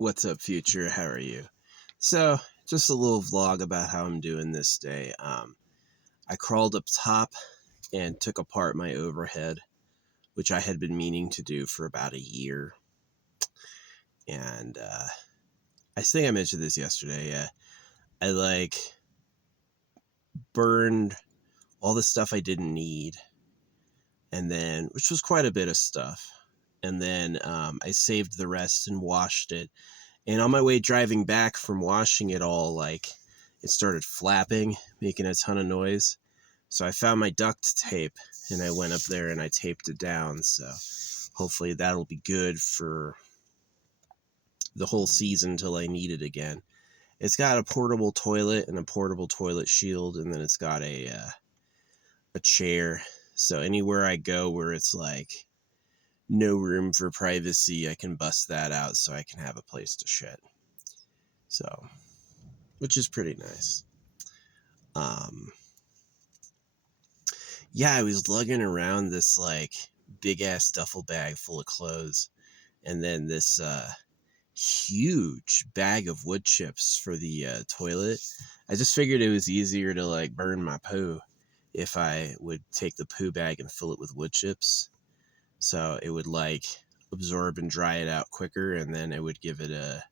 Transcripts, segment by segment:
What's up, future? How are you? So, just a little vlog about how I'm doing this day. I crawled up top and took apart my overhead, which I had been meaning to do for about a year. And I think I mentioned this yesterday. I burned all the stuff I didn't need, and then, which was quite a bit of stuff. And then I saved the rest and washed it. And on my way driving back from washing it all, it started flapping, making a ton of noise. So I found my duct tape and I went up there and I taped it down. So hopefully that'll be good for the whole season till I need it again. It's got a portable toilet and a portable toilet shield, and then it's got a chair. So anywhere I go where it's no room for privacy, I can bust that out so I can have a place to shit. So, which is pretty nice. Yeah, I was lugging around this big ass duffel bag full of clothes, and then this huge bag of wood chips for the toilet. I just figured it was easier to burn my poo if I would take the poo bag and fill it with wood chips. So it would absorb and dry it out quicker, and then it would give it a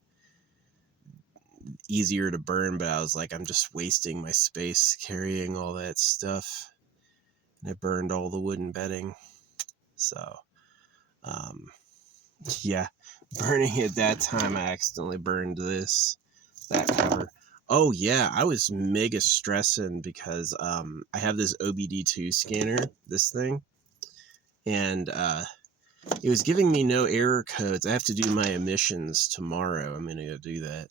easier to burn. But I was I'm just wasting my space carrying all that stuff, and I burned all the wooden bedding. So yeah, burning at that time, I accidentally burned that cover. Oh yeah, I was mega stressing because I have this OBD2 scanner, this thing, and it was giving me no error codes. I have to do my emissions tomorrow. I'm gonna go do that.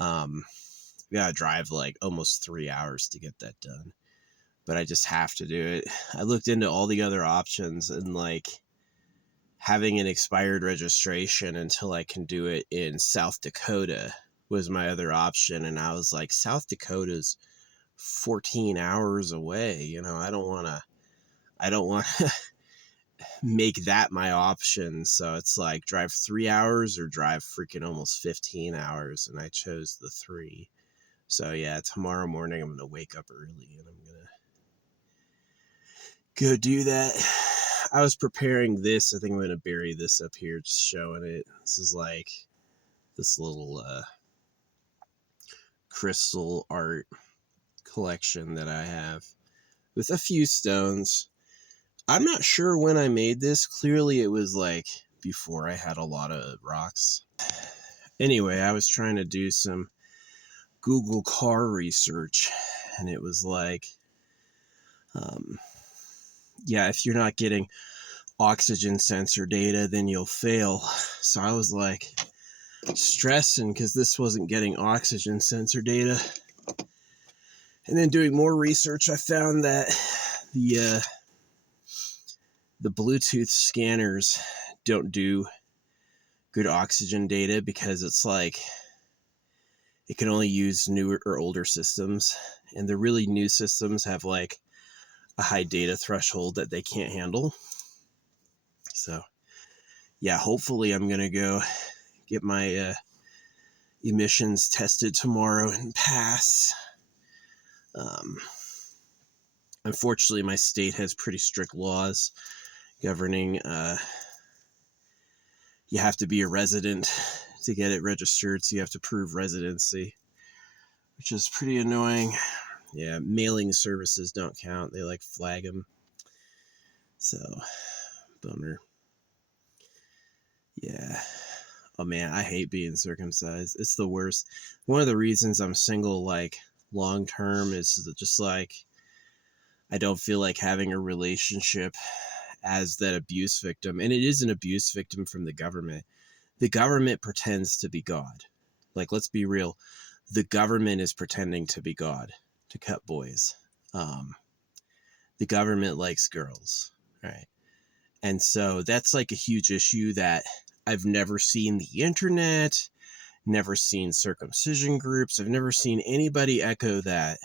I gotta drive almost 3 hours to get that done, but I just have to do it. I looked into all the other options, and having an expired registration until I can do it in South Dakota was my other option. And I was South Dakota's 14 hours away. I don't want to make that my option. So it's drive 3 hours or drive freaking almost 15 hours. And I chose the 3. So yeah, tomorrow morning I'm going to wake up early and I'm going to go do that. I was preparing this. I think I'm going to bury this up here, just showing it. This is this little crystal art collection that I have with a few stones. I'm not sure when I made this. Clearly it was before I had a lot of rocks. Anyway, I was trying to do some Google car research, and it was yeah, if you're not getting oxygen sensor data, then you'll fail. So I was stressing because this wasn't getting oxygen sensor data. And then doing more research, I found that the Bluetooth scanners don't do good oxygen data because it's it can only use newer or older systems, and the really new systems have a high data threshold that they can't handle. So yeah, hopefully I'm gonna go get my emissions tested tomorrow and pass. Unfortunately, my state has pretty strict laws governing you have to be a resident to get it registered, so you have to prove residency, which is pretty annoying. Yeah, mailing services don't count. They flag them. So, bummer. Yeah. Oh man, I hate being circumcised. It's the worst. One of the reasons I'm single long term is just I don't feel like having a relationship as that abuse victim. And it is an abuse victim from the government. The government pretends to be God. Let's be real. The government is pretending to be God to cut boys. The government likes girls, right? And so that's a huge issue that I've never seen the internet, never seen circumcision groups. I've never seen anybody echo that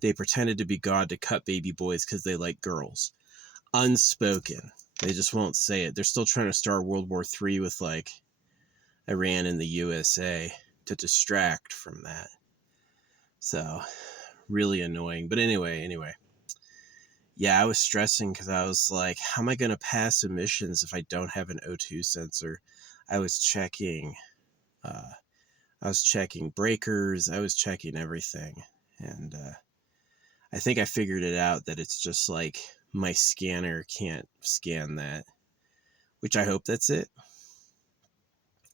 they pretended to be God to cut baby boys because they like girls. Unspoken. They just won't say it. They're still trying to start World War III with Iran and the USA to distract from that. So really annoying. But anyway. Yeah, I was stressing because I was like, how am I going to pass emissions if I don't have an O2 sensor? I was checking, uh, breakers. I was checking everything. And I think I figured it out that it's just like my scanner can't scan that, which I hope that's it.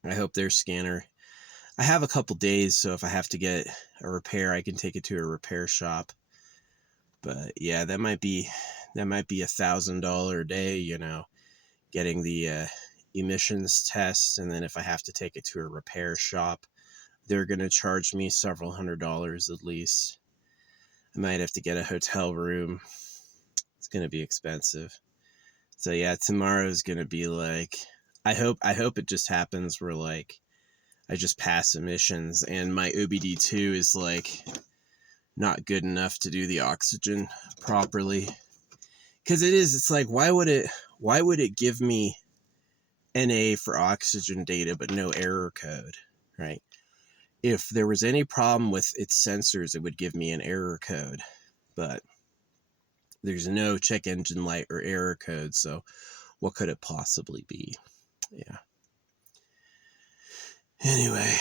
I hope their scanner. I have a couple days, so if I have to get a repair, I can take it to a repair shop. But yeah, that might be $1,000 a day, you know, getting the emissions test, and then if I have to take it to a repair shop, they're going to charge me several $100s at least. I might have to get a hotel room. It's going to be expensive. So yeah, tomorrow is going to be like, I hope it just happens where like I just pass emissions and my OBD2 is like not good enough to do the oxygen properly. Because it's like, why would it give me NA for oxygen data but no error code, right? If there was any problem with its sensors, it would give me an error code, but there's no check engine light or error code, so what could it possibly be? Yeah. Anyway,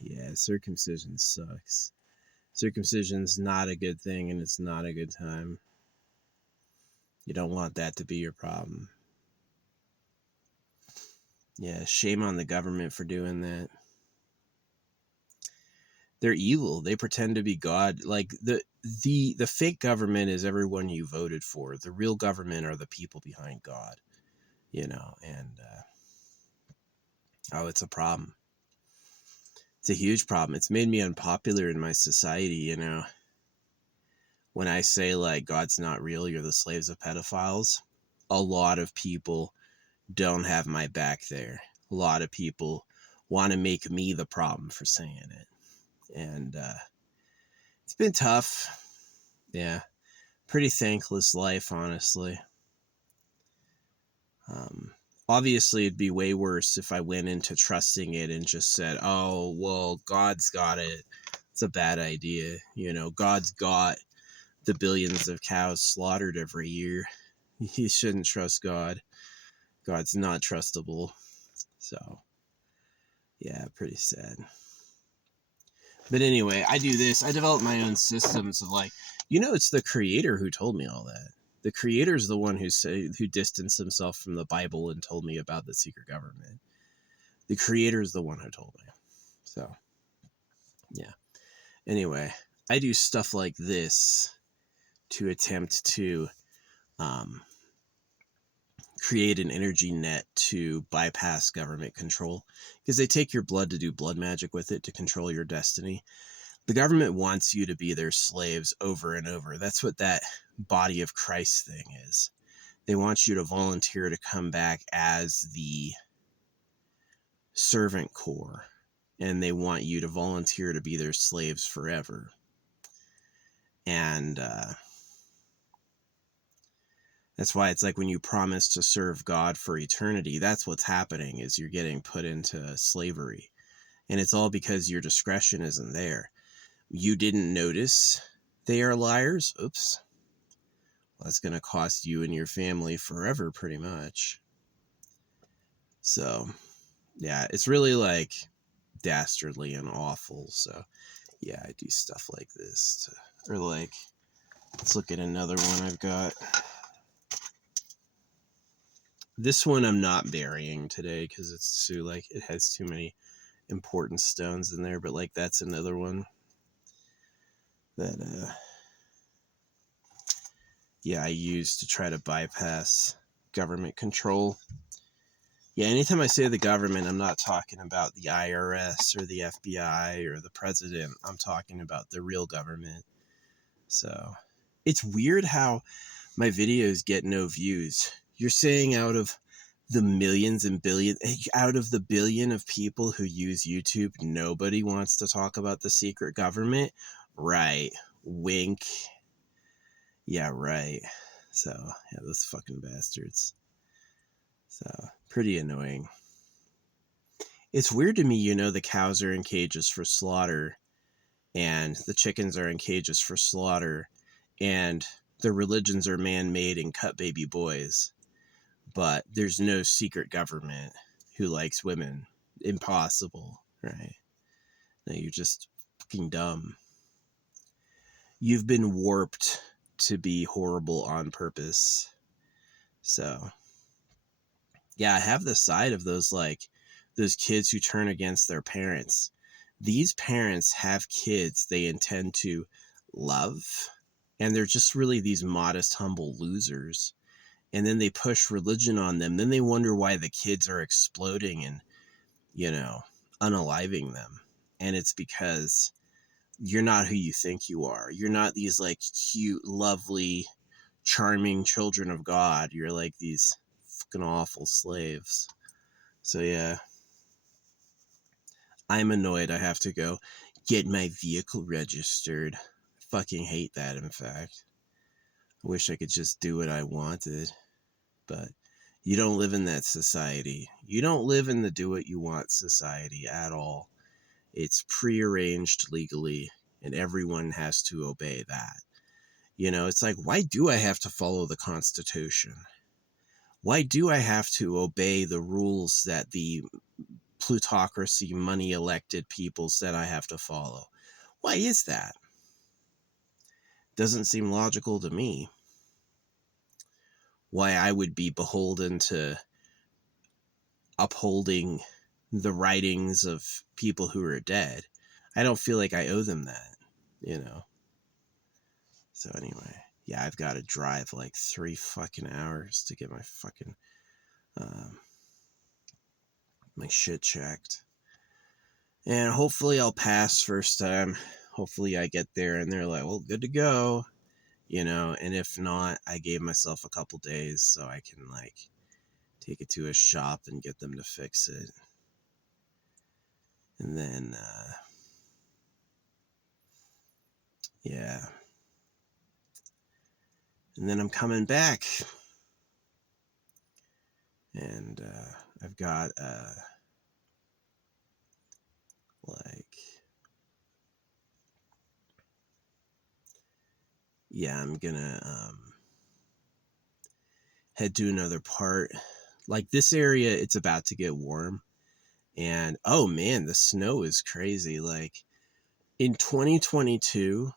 yeah, circumcision sucks. Circumcision's not a good thing, and it's not a good time. You don't want that to be your problem. Yeah, shame on the government for doing that. They're evil. They pretend to be God. Like the fake government is everyone you voted for. The real government are the people behind God, you know, and it's a problem. It's a huge problem. It's made me unpopular in my society, you know. When I say like God's not real, you're the slaves of pedophiles, a lot of people don't have my back there. A lot of people want to make me the problem for saying it. And it's been tough. Yeah. Pretty thankless life, honestly. Obviously, it'd be way worse if I went into trusting it and just said, oh, well, God's got it. It's a bad idea. You know, God's got the billions of cows slaughtered every year. You shouldn't trust God. God's not trustable. So, yeah, pretty sad. But anyway, I do this. I develop my own systems of like, it's the creator who told me all that. The creator is the one who distanced himself from the Bible and told me about the secret government. The creator is the one who told me. So, yeah. Anyway, I do stuff like this to attempt to create an energy net to bypass government control, because they take your blood to do blood magic with it to control your destiny. The government wants you to be their slaves over and over. That's what that body of Christ thing is. They want you to volunteer to come back as the servant core, and they want you to volunteer to be their slaves forever. And that's why it's like when you promise to serve God for eternity, that's what's happening, is you're getting put into slavery. And it's all because your discretion isn't there. You didn't notice they are liars. Oops. Well, that's going to cost you and your family forever, pretty much. So, yeah, it's really like dastardly and awful. So, yeah, I do stuff like this. Or like, let's look at another one I've got. This one I'm not burying today because it's too, like, it has too many important stones in there. But, like, that's another one that, yeah, I use to try to bypass government control. Yeah, anytime I say the government, I'm not talking about the IRS or the FBI or the president. I'm talking about the real government. So it's weird how my videos get no views. You're saying out of the millions and billions, out of the billion of people who use YouTube, nobody wants to talk about the secret government? Right. Wink. Yeah, right. So, yeah, those fucking bastards. So, pretty annoying. It's weird to me, the cows are in cages for slaughter and the chickens are in cages for slaughter and the religions are man-made and cut baby boys, but there's no secret government who likes women. Impossible, right? No, you're just fucking dumb. You've been warped to be horrible on purpose. So, yeah, I have the side of those kids who turn against their parents. These parents have kids they intend to love, and they're just really these modest, humble losers. And then they push religion on them. Then they wonder why the kids are exploding and, unaliving them. And it's because you're not who you think you are. You're not these cute, lovely, charming children of God. You're like these fucking awful slaves. So yeah, I'm annoyed I have to go get my vehicle registered. I fucking hate that, in fact. I wish I could just do what I wanted. But you don't live in that society. You don't live in the do what you want society at all. It's prearranged legally, and everyone has to obey that. It's like, why do I have to follow the Constitution? Why do I have to obey the rules that the plutocracy, money elected people said I have to follow? Why is that? Doesn't seem logical to me. Why I would be beholden to upholding the writings of people who are dead. I don't feel like I owe them that, So anyway, yeah, I've got to drive 3 fucking hours to get my fucking my shit checked. And hopefully I'll pass first time. Hopefully I get there and they're like, well, good to go. And if not, I gave myself a couple days so I can take it to a shop and get them to fix it. And then, yeah. And then I'm coming back. And I've got, yeah, I'm gonna head to another part. This area, it's about to get warm. And, oh man, the snow is crazy. In 2022,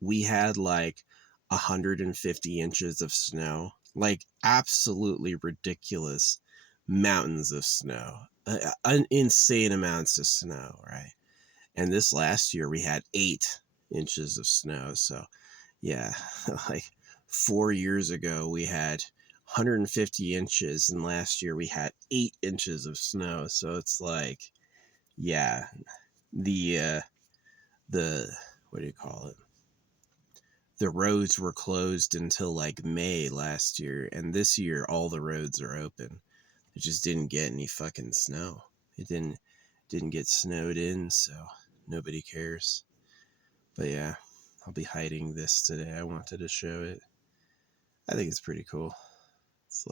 we had 150 inches of snow, absolutely ridiculous mountains of snow, insane amounts of snow, right? And this last year we had 8 inches of snow. So yeah, 4 years ago we had 150 inches and last year we had 8 inches of snow. So it's yeah, the what do you call it? The roads were closed until May last year, and this year all the roads are open. It just didn't get any fucking snow. It didn't get snowed in, so nobody cares. But yeah, I'll be hiding this today. I wanted to show it. I think it's pretty cool. It's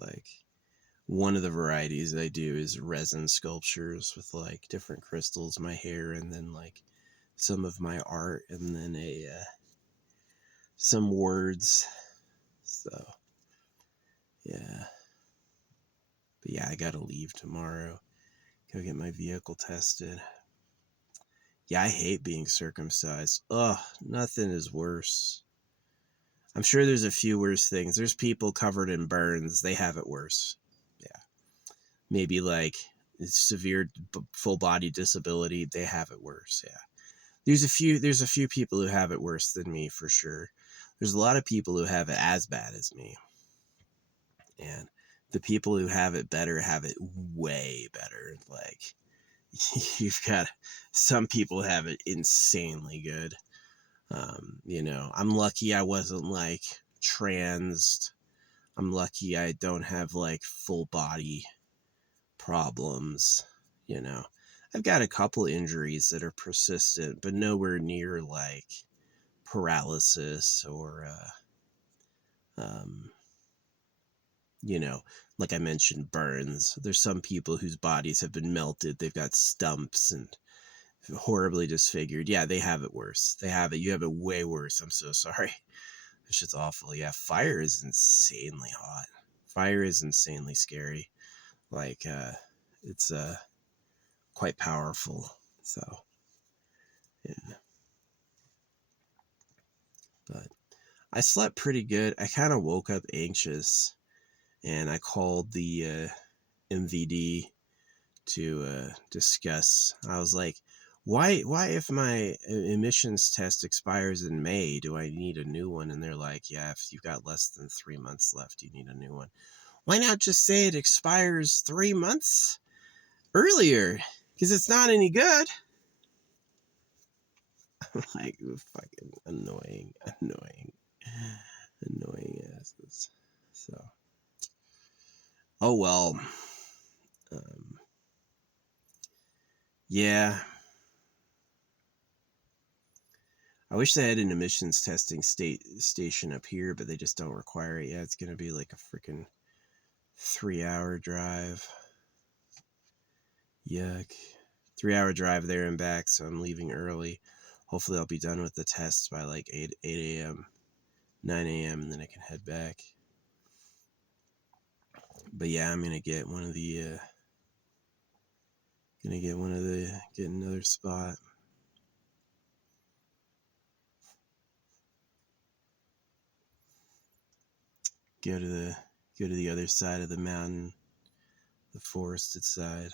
one of the varieties I do is resin sculptures with different crystals, my hair, and then some of my art, and then some words. So yeah. But yeah, I gotta leave tomorrow. Go get my vehicle tested. Yeah, I hate being circumcised. Ugh, nothing is worse. I'm sure there's a few worse things. There's people covered in burns. They have it worse. Yeah. Maybe severe full body disability. They have it worse. Yeah. There's a few people who have it worse than me for sure. There's a lot of people who have it as bad as me. And the people who have it better have it way better. You've got some people have it insanely good. I'm lucky I wasn't trans. I'm lucky I don't have full body problems. I've got a couple injuries that are persistent, but nowhere near paralysis or you know, like I mentioned, burns. There's some people whose bodies have been melted. They've got stumps and horribly disfigured. Yeah, they have it worse. They have it. You have it way worse. I'm so sorry. This shit's awful. Yeah, fire is insanely hot. Fire is insanely scary. Like, it's quite powerful. So, yeah. But I slept pretty good. I kind of woke up anxious, and I called the MVD to discuss. I was like, why if my emissions test expires in May, do I need a new one? And they're like, yeah, if you've got less than 3 months left, you need a new one. Why not just say it expires 3 months earlier? Because it's not any good. Like, fucking annoying asses. So, oh well. Um, yeah. I wish they had an emissions testing station up here, but they just don't require it. Yeah, it's gonna be like a freaking 3-hour drive. Yuck. 3-hour drive there and back, so I'm leaving early. Hopefully I'll be done with the tests by like 8 a.m., 9 a.m., and then I can head back. But yeah, I'm gonna get get another spot. Go to the other side of the mountain, the forested side.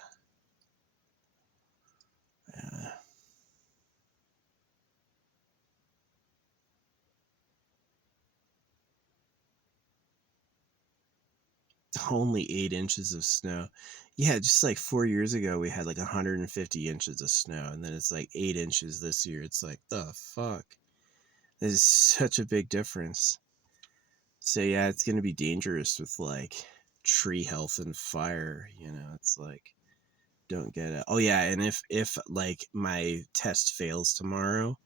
Only 8 inches of snow. Yeah, just like 4 years ago, we had like 150 inches of snow, and then it's like 8 inches this year. It's like, the fuck? This is such a big difference. So yeah, it's gonna be dangerous with like tree health and fire. You know, it's like, don't get it. Oh yeah, and if like my test fails tomorrow,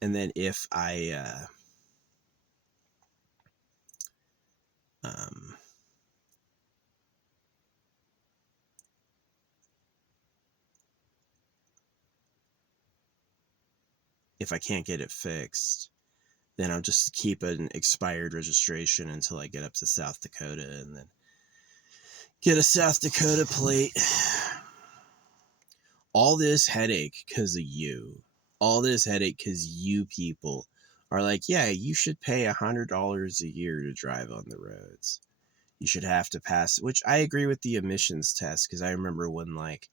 and then if I um if I can't get it fixed, then I'll just keep an expired registration until I get up to South Dakota, and then get a South Dakota plate. All this headache because of you. All this headache because you people are like, yeah, you should pay $100 a year to drive on the roads. You should have to pass, which I agree with the emissions test, because I remember when like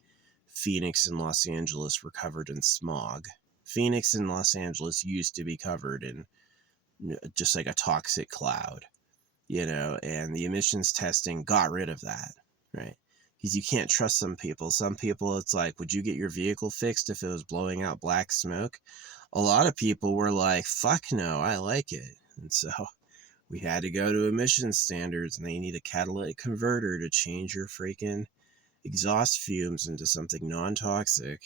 Phoenix and Los Angeles were covered in smog. Phoenix and Los Angeles used to be covered in just like a toxic cloud, you know, and the emissions testing got rid of that, right? Because you can't trust some people. Some people, it's like, would you get your vehicle fixed if it was blowing out black smoke? A lot of people were like, fuck no, I like it. And so we had to go to emission standards, and they need a catalytic converter to change your freaking exhaust fumes into something non-toxic,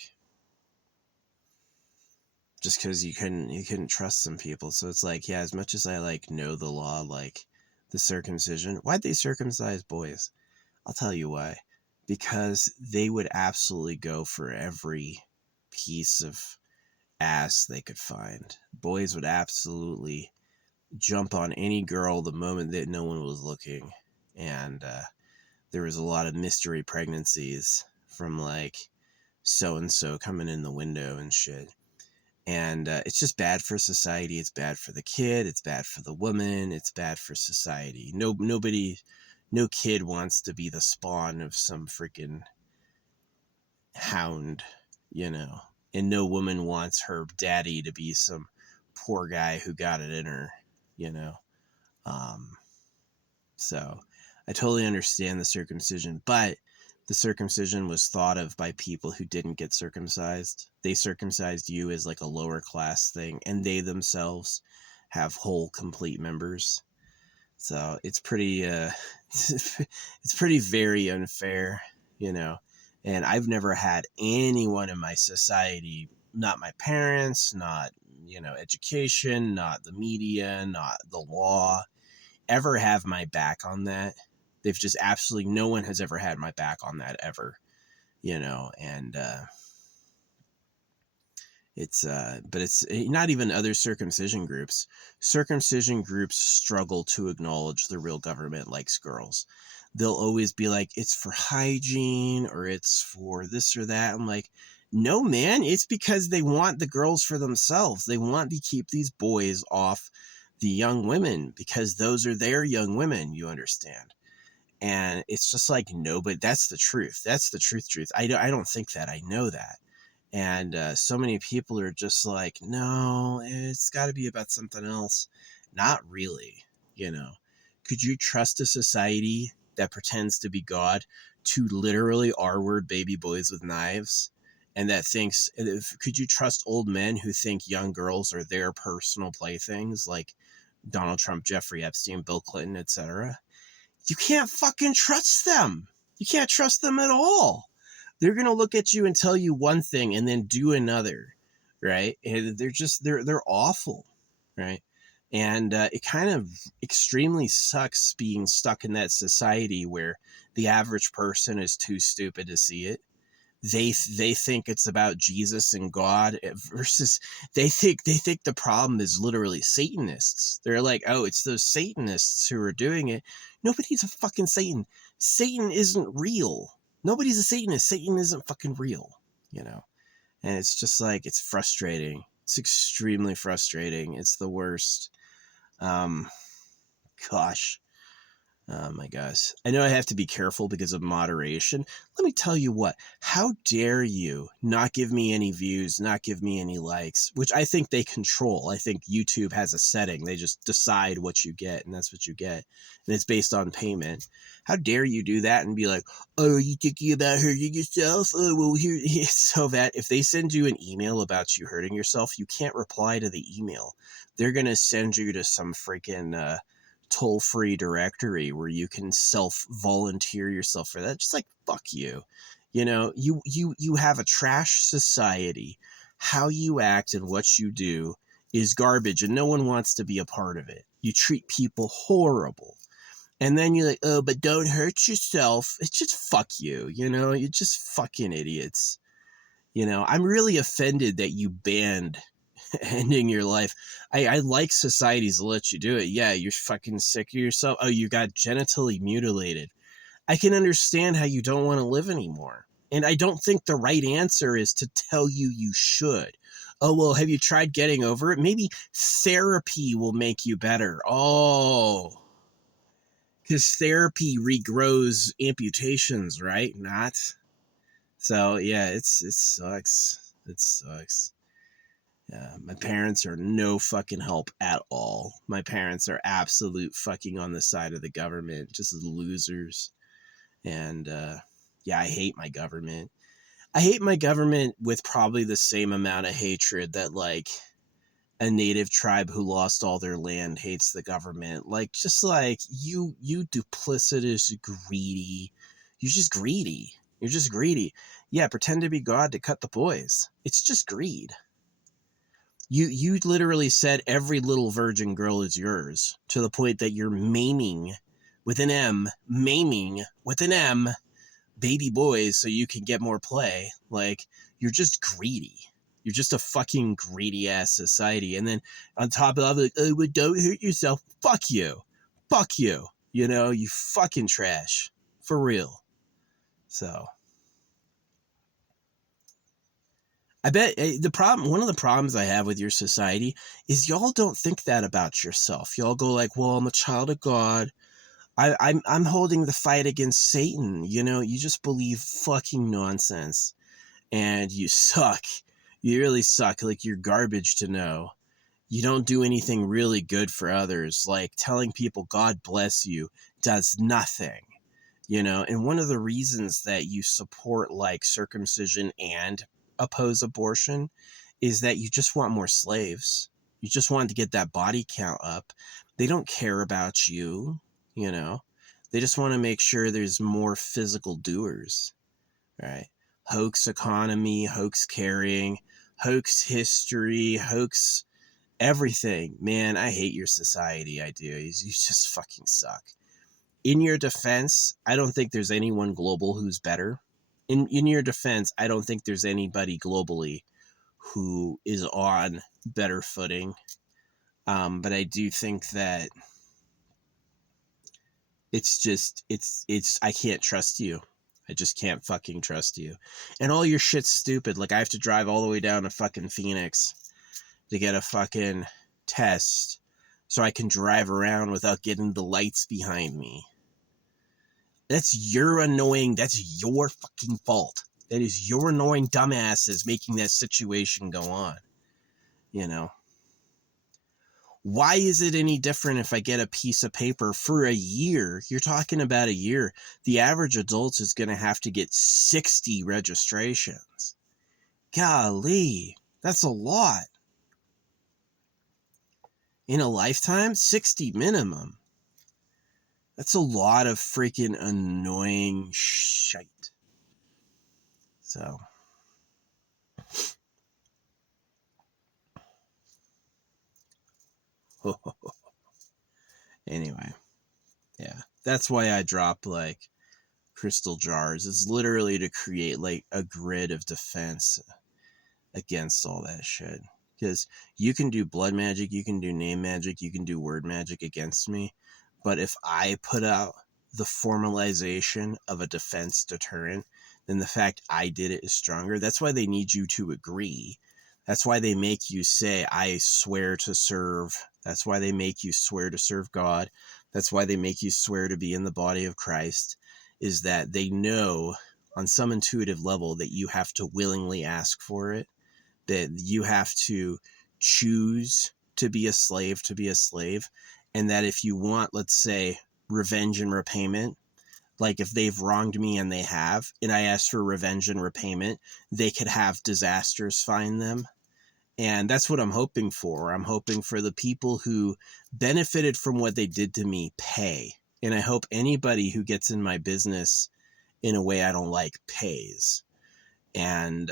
just because you couldn't trust some people. So it's like, yeah, as much as I like know the law, like the circumcision, why'd they circumcise boys? I'll tell you why. Because they would absolutely go for every piece of ass they could find. Boys would absolutely jump on any girl the moment that no one was looking. And there was a lot of mystery pregnancies from like so and so coming in the window and shit. And it's just bad for society. It's bad for the kid. It's bad for the woman. It's bad for society. No kid wants to be the spawn of some freaking hound, you know. And no woman wants her daddy to be some poor guy who got it in her, you know. So I totally understand the circumcision, but the circumcision was thought of by people who didn't get circumcised. They circumcised you as like a lower class thing, and they themselves have whole, complete members. So it's pretty, it's pretty very unfair, you know. And I've never had anyone in my society, not my parents, not, you know, education, not the media, not the law, ever have my back on that, They've just absolutely, no one has ever had my back on that ever, and but it's not even other circumcision groups. Circumcision groups struggle to acknowledge the real government likes girls. They'll always be like, it's for hygiene or it's for this or that. I'm like, no, man, it's because they want the girls for themselves. They want to keep these boys off the young women because those are their young women, you understand? And it's just like, no, but that's the truth. That's the truth. I don't think that. I know that. And so many people are just like, no, it's got to be about something else. Not really, you know. Could you trust a society that pretends to be God to literally R-word baby boys with knives? And that thinks, could you trust old men who think young girls are their personal playthings, like Donald Trump, Jeffrey Epstein, Bill Clinton, etc.? You can't fucking trust them. You can't trust them at all. They're going to look at you and tell you one thing and then do another, right? And they're awful, right? And it kind of extremely sucks being stuck in that society where the average person is too stupid to see it. They think it's about Jesus and God versus they think the problem is literally Satanists. They're like, oh, it's those Satanists who are doing it. Nobody's a fucking Satan. Satan isn't real. Nobody's a Satanist. Satan isn't fucking real, And it's just like, it's frustrating. It's extremely frustrating. It's the worst. Gosh. Oh my gosh. I know I have to be careful because of moderation. Let me tell you what. How dare you not give me any views, not give me any likes, which I think they control. I think YouTube has a setting. They just decide what you get, and that's what you get. And it's based on payment. How dare you do that and be like, oh, are you thinking about hurting yourself? Oh, well, here. So that if they send you an email about you hurting yourself, you can't reply to the email. They're going to send you to some freaking toll-free directory where you can self-volunteer yourself for that. Just like, fuck you. You have a trash society. How you act and what you do is garbage, and no one wants to be a part of it. You treat people horrible. And then you're like, oh, but don't hurt yourself. It's just fuck you, You're just fucking idiots. I'm really offended that you banned ending your life. I like societies that let you do it. Yeah, you're fucking sick of yourself. Oh, you got genitally mutilated. I can understand how you don't want to live anymore. And I don't think the right answer is to tell you should. Oh, well, have you tried getting over it? Maybe therapy will make you better. Oh, because therapy regrows amputations, right? Not. So, yeah, it sucks. It sucks. Yeah, my parents are no fucking help at all. My parents are absolute fucking on the side of the government, just losers. And yeah, I hate my government. I hate my government with probably the same amount of hatred that like a native tribe who lost all their land hates the government. Like, just like you duplicitous, greedy. You're just greedy. You're just greedy. Yeah, pretend to be God to cut the boys. It's just greed. You literally said every little virgin girl is yours to the point that you're maiming with an M, baby boys so you can get more play. Like, you're just greedy. You're just a fucking greedy ass society. And then on top of it, oh, but don't hurt yourself. Fuck you. Fuck you. You fucking trash. For real. So I bet one of the problems I have with your society is y'all don't think that about yourself. Y'all go like, well, I'm a child of God. I'm holding the fight against Satan. You just believe fucking nonsense, and you suck. You really suck. Like, you're garbage to know. You don't do anything really good for others. Like, telling people God bless you does nothing. And one of the reasons that you support like circumcision and oppose abortion is that you just want more slaves. You just want to get that body count up. They don't care about you, They just want to make sure there's more physical doers, right? Hoax economy, hoax carrying, hoax history, hoax everything. Man, I hate your society. I do. You just fucking suck. in your defense, I don't think there's anyone global who's better. In your defense, I don't think there's anybody globally who is on better footing. But I do think that it's I can't trust you. I just can't fucking trust you. And all your shit's stupid. Like, I have to drive all the way down to fucking Phoenix to get a fucking test so I can drive around without getting the lights behind me. That's your fucking fault. That is your annoying dumbasses making that situation go on. You know? Why is it any different if I get a piece of paper for a year? You're talking about a year. The average adult is going to have to get 60 registrations. Golly, that's a lot. In a lifetime, 60 minimum. That's a lot of freaking annoying shit. So. Anyway, yeah, that's why I drop like crystal jars. It's literally to create like a grid of defense against all that shit. Because you can do blood magic, you can do name magic, you can do word magic against me, but if I put out the formalization of a defense deterrent, then the fact I did it is stronger. That's why they need you to agree. That's why they make you say, I swear to serve. That's why they make you swear to serve God. That's why they make you swear to be in the body of Christ, is that they know on some intuitive level that you have to willingly ask for it, that you have to choose to be a slave, and that if you want, let's say, revenge and repayment, like if they've wronged me and they have, and I ask for revenge and repayment, they could have disasters find them. And that's what I'm hoping for. I'm hoping for the people who benefited from what they did to me pay. And I hope anybody who gets in my business in a way I don't like pays. And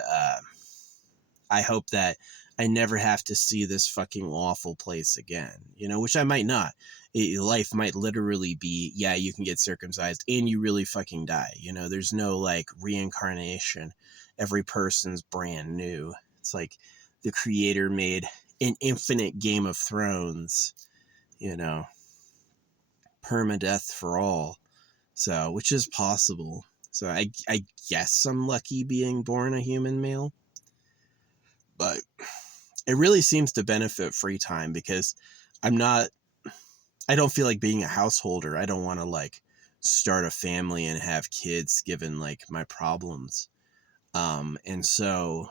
I hope that I never have to see this fucking awful place again, you know, which I might not. Life might literally be, yeah, you can get circumcised and you really fucking die. You know, there's no like reincarnation. Every person's brand new. It's like the creator made an infinite Game of Thrones, you know, permadeath for all. So, which is possible. So I guess I'm lucky being born a human male. But it really seems to benefit free time because I don't feel like being a householder. I don't want to like start a family and have kids given like my problems. And so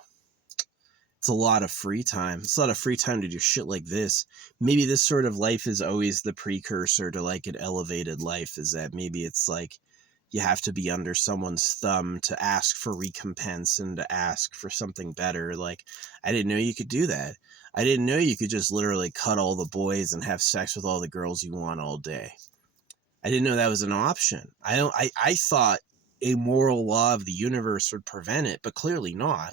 it's a lot of free time. It's a lot of free time to do shit like this. Maybe this sort of life is always the precursor to like an elevated life, is that maybe it's like you have to be under someone's thumb to ask for recompense and to ask for something better. Like, I didn't know you could do that. I didn't know you could just literally cut all the boys and have sex with all the girls you want all day. I didn't know that was an option. I thought a moral law of the universe would prevent it, but clearly not.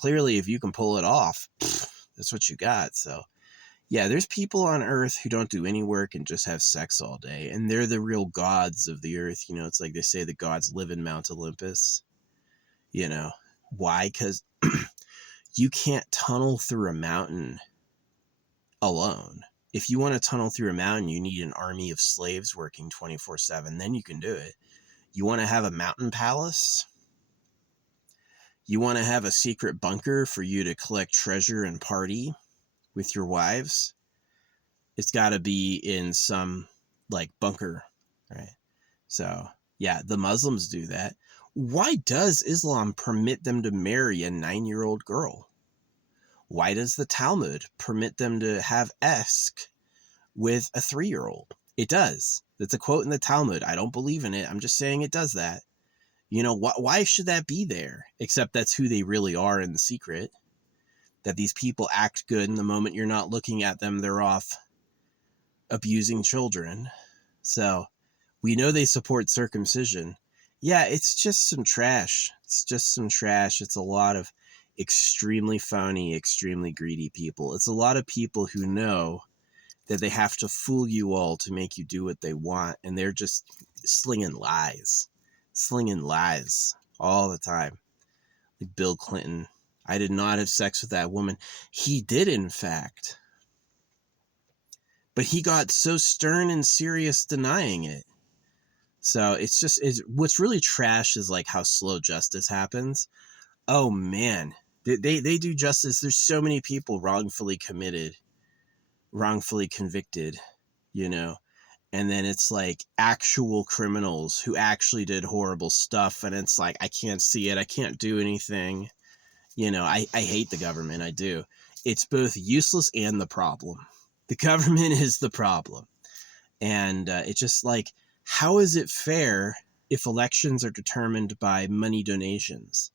Clearly, if you can pull it off, that's what you got. So, yeah, there's people on Earth who don't do any work and just have sex all day. And they're the real gods of the Earth. You know, it's like they say the gods live in Mount Olympus. You know, why? Because you can't tunnel through a mountain alone. If you want to tunnel through a mountain, you need an army of slaves working 24/7. Then you can do it. You want to have a mountain palace? You want to have a secret bunker for you to collect treasure and party with your wives? It's got to be in some like bunker, right? So yeah, the Muslims do that. Why does Islam permit them to marry a 9-year-old girl? Why does the Talmud permit them to have esk with a 3-year-old? It does. It's a quote in the Talmud. I don't believe in it. I'm just saying it does that. You know, why should that be there? Except that's who they really are in the secret. That these people act good, and the moment you're not looking at them, they're off abusing children. So we know they support circumcision. Yeah, it's just some trash. It's just some trash. It's a lot of extremely phony, extremely greedy people. It's a lot of people who know that they have to fool you all to make you do what they want, and they're just slinging lies all the time. Like Bill Clinton, I did not have sex with that woman. He did, in fact. But he got so stern and serious denying it. So what's really trash is like how slow justice happens. Oh man, they do justice. There's so many people wrongfully convicted, you know, and then it's like actual criminals who actually did horrible stuff, and it's like, I can't see it, I can't do anything. You know, I hate the government. I do. It's both useless and the problem. The government is the problem. And it's just like, how is it fair if elections are determined by money donations?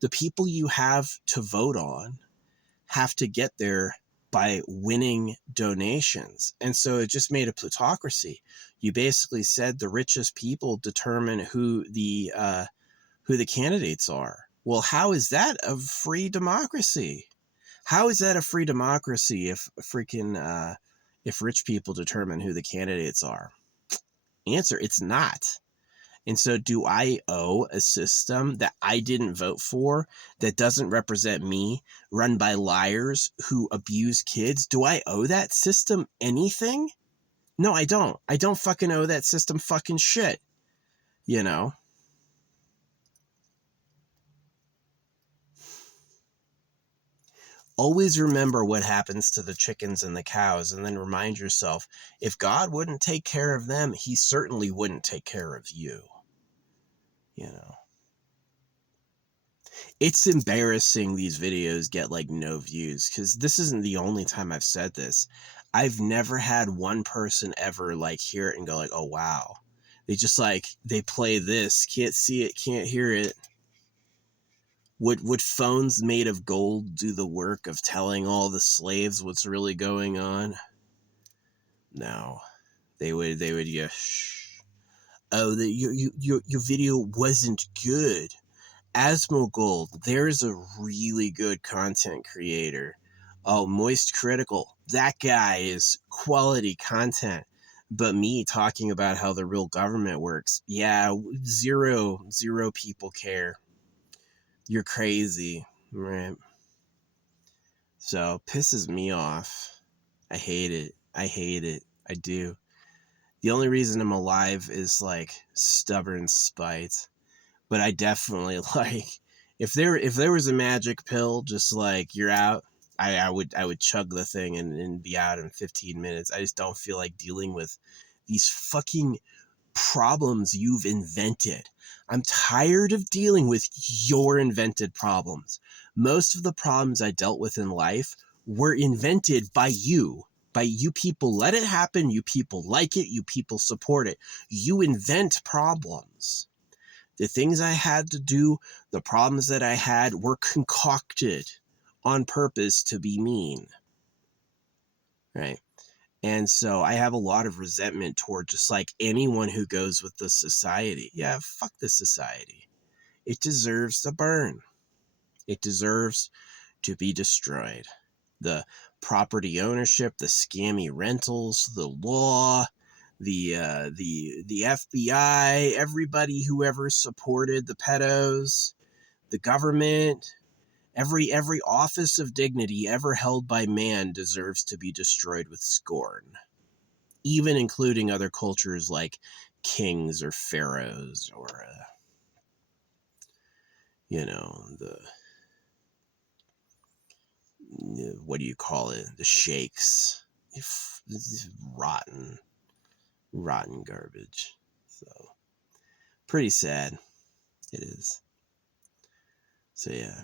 The people you have to vote on have to get there by winning donations. And so it just made a plutocracy. You basically said the richest people determine who the candidates are. Well, how is that a free democracy? How is that a free democracy if if rich people determine who the candidates are? Answer, it's not. And so do I owe a system that I didn't vote for, that doesn't represent me, run by liars who abuse kids? Do I owe that system anything? No, I don't. I don't fucking owe that system fucking shit. You know? Always remember what happens to the chickens and the cows, and then remind yourself, if God wouldn't take care of them, he certainly wouldn't take care of you. You know? It's embarrassing these videos get like no views, because this isn't the only time I've said this. I've never had one person ever like hear it and go like, oh wow. They just like, they play this, can't see it, can't hear it. Would phones made of gold do the work of telling all the slaves what's really going on? No. They would go, shh. Oh, your video wasn't good. Asmongold, there's a really good content creator. Oh, Moist Critical, that guy is quality content. But me talking about how the real government works, yeah, zero people care. You're crazy, right? So, pisses me off. I hate it. I do. The only reason I'm alive is like stubborn spite. But I definitely like, if there was a magic pill, just like you're out, I would chug the thing and be out in 15 minutes. I just don't feel like dealing with these fucking problems you've invented. I'm tired of dealing with your invented problems. Most of the problems I dealt with in life were invented by you. By you people let it happen, you people like it, you people support it. You invent problems. The things I had to do, the problems that I had were concocted on purpose to be mean. Right? And so I have a lot of resentment toward just like anyone who goes with the society. Yeah, fuck the society. It deserves to burn. It deserves to be destroyed. The property ownership, the scammy rentals, the law, the FBI, everybody who ever supported the pedos, the government, every office of dignity ever held by man deserves to be destroyed with scorn, even including other cultures like kings or pharaohs or the what do you call it, the sheikhs. Rotten garbage. So pretty sad, it is. So yeah,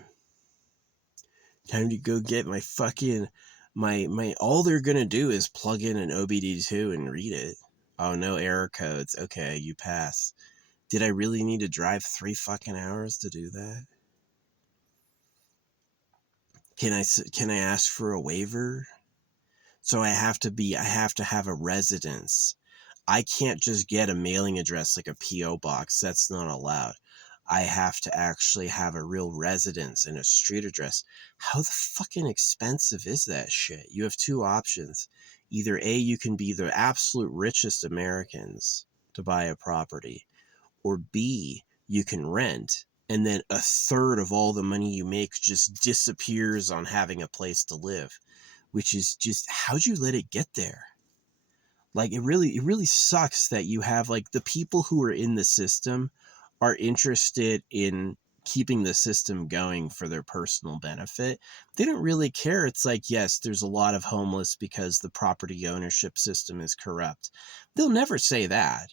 time to go get my fucking my all they're gonna do is plug in an OBD2 and read it. Oh, no error codes. Okay, you pass. Did I really need to drive 3 fucking hours to do that? Can I ask for a waiver? So I have to have a residence. I can't just get a mailing address like a PO box. That's not allowed. I have to actually have a real residence and a street address. How the fucking expensive is that shit? You have 2 options. Either A, you can be the absolute richest Americans, to buy a property, or B, you can rent, and then a third of all the money you make just disappears on having a place to live, which is just, how'd you let it get there? Like, it really sucks that you have, like, the people who are in the system are interested in keeping the system going for their personal benefit. They don't really care. It's like, yes, there's a lot of homeless because the property ownership system is corrupt. They'll never say that.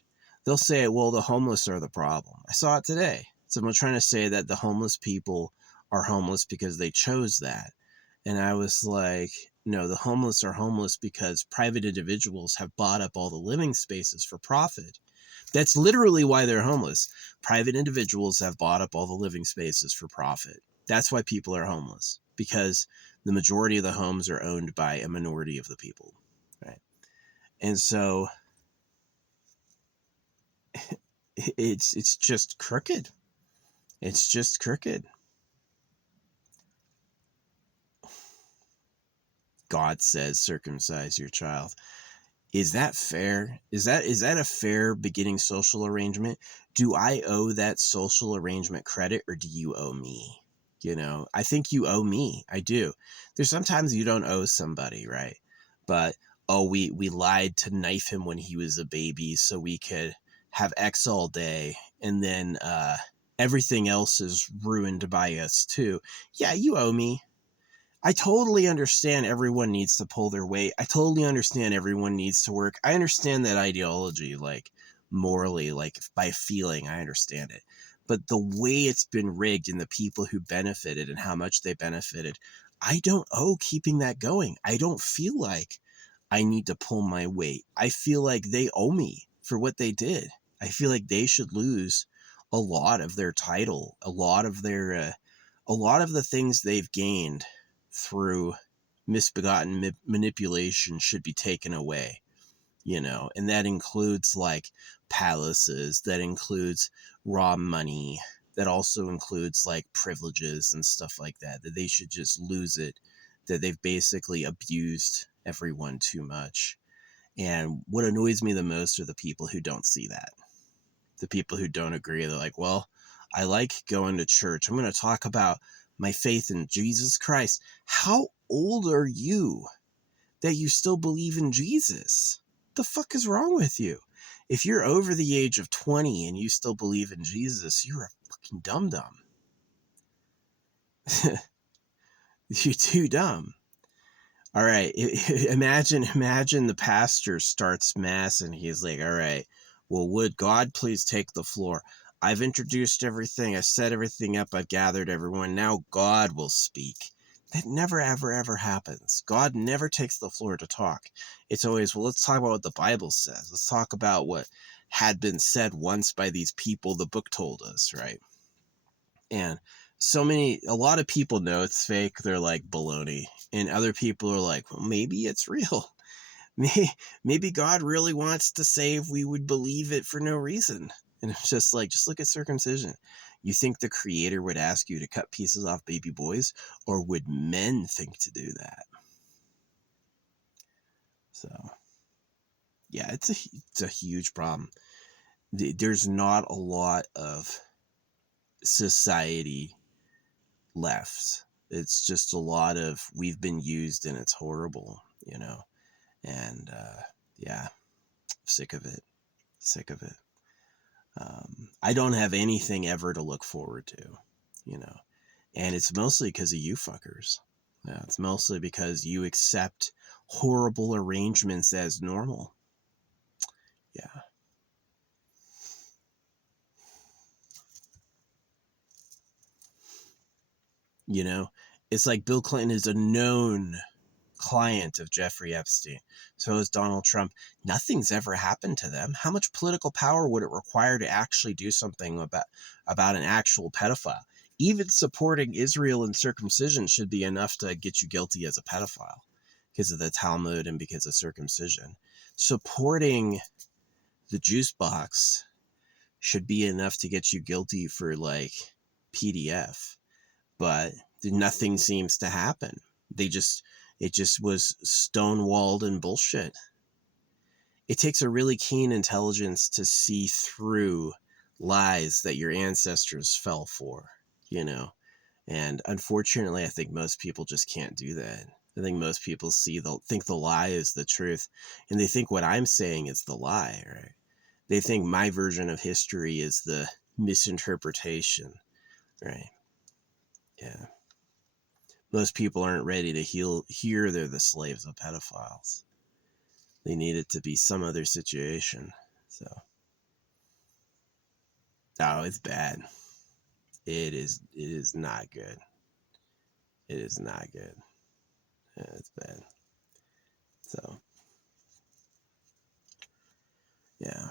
They'll say, well, the homeless are the problem. I saw it today. Someone trying to say that the homeless people are homeless because they chose that. And I was like, no, the homeless are homeless because private individuals have bought up all the living spaces for profit. That's literally why they're homeless. Private individuals have bought up all the living spaces for profit. That's why people are homeless, because the majority of the homes are owned by a minority of the people, right? And so it's just crooked. It's just crooked. God says, circumcise your child. Is that fair? Is that a fair beginning social arrangement? Do I owe that social arrangement credit, or do you owe me? You know, I think you owe me. I do. There's sometimes you don't owe somebody, right? But, oh, we lied to knife him when he was a baby so we could have X all day, and then everything else is ruined by us too. Yeah, you owe me. I totally understand everyone needs to pull their weight. I totally understand everyone needs to work. I understand that ideology, like, morally, like, by feeling, I understand it. But the way it's been rigged and the people who benefited and how much they benefited, I don't owe keeping that going. I don't feel like I need to pull my weight. I feel like they owe me for what they did. I feel like they should lose a lot of their title, a lot of the things they've gained through misbegotten manipulation should be taken away, you know, and that includes like palaces, that includes raw money, that also includes like privileges and stuff like that, that they should just lose it, that they've basically abused everyone too much. And what annoys me the most are the people who don't see that. The people who don't agree. They're like, well, I like going to church. I'm going to talk about my faith in Jesus Christ. How old are you that you still believe in Jesus? The fuck is wrong with you? If you're over the age of 20 and you still believe in Jesus, you're a fucking dum-dum. You're too dumb. All right, imagine the pastor starts mass and he's like, all right, well, would God please take the floor? I've introduced everything. I set everything up. I've gathered everyone. Now God will speak. That never, ever, ever happens. God never takes the floor to talk. It's always, well, let's talk about what the Bible says. Let's talk about what had been said once by these people the book told us, right? And a lot of people know it's fake. They're like, baloney. And other people are like, well, maybe it's real. Maybe God really wants to save. We would believe it for no reason. And it's just like, just look at circumcision. You think the creator would ask you to cut pieces off baby boys, or would men think to do that? So, yeah, it's a huge problem. There's not a lot of society left. It's just a lot of, we've been used and it's horrible, you know? And, yeah, sick of it. I don't have anything ever to look forward to, you know, and it's mostly because of you fuckers. Yeah, it's mostly because you accept horrible arrangements as normal. Yeah. You know, it's like Bill Clinton is a known client of Jeffrey Epstein. So is Donald Trump. Nothing's ever happened to them. How much political power would it require to actually do something about an actual pedophile? Even supporting Israel and circumcision should be enough to get you guilty as a pedophile because of the Talmud and because of circumcision. Supporting the juice box should be enough to get you guilty for like PDF, but nothing seems to happen. It just was stonewalled and bullshit. it takes a really keen intelligence to see through lies that your ancestors fell for, you know. And unfortunately, I think most people just can't do that. I think most people think the lie is the truth, and they think what I'm saying is the lie, right? They think my version of history is the misinterpretation, right? Yeah. Most people aren't ready to hear they're the slaves of pedophiles. They need it to be some other situation. So, oh, it's bad. It is not good. It is not good. Yeah, it's bad. So, yeah.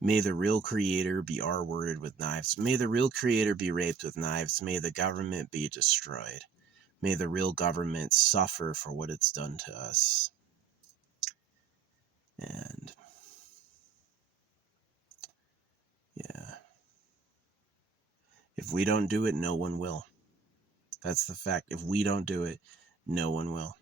May the real creator be R-worded with knives. May the real creator be raped with knives. May the government be destroyed. May the real government suffer for what it's done to us. And yeah, if we don't do it, no one will. That's the fact. If we don't do it, no one will.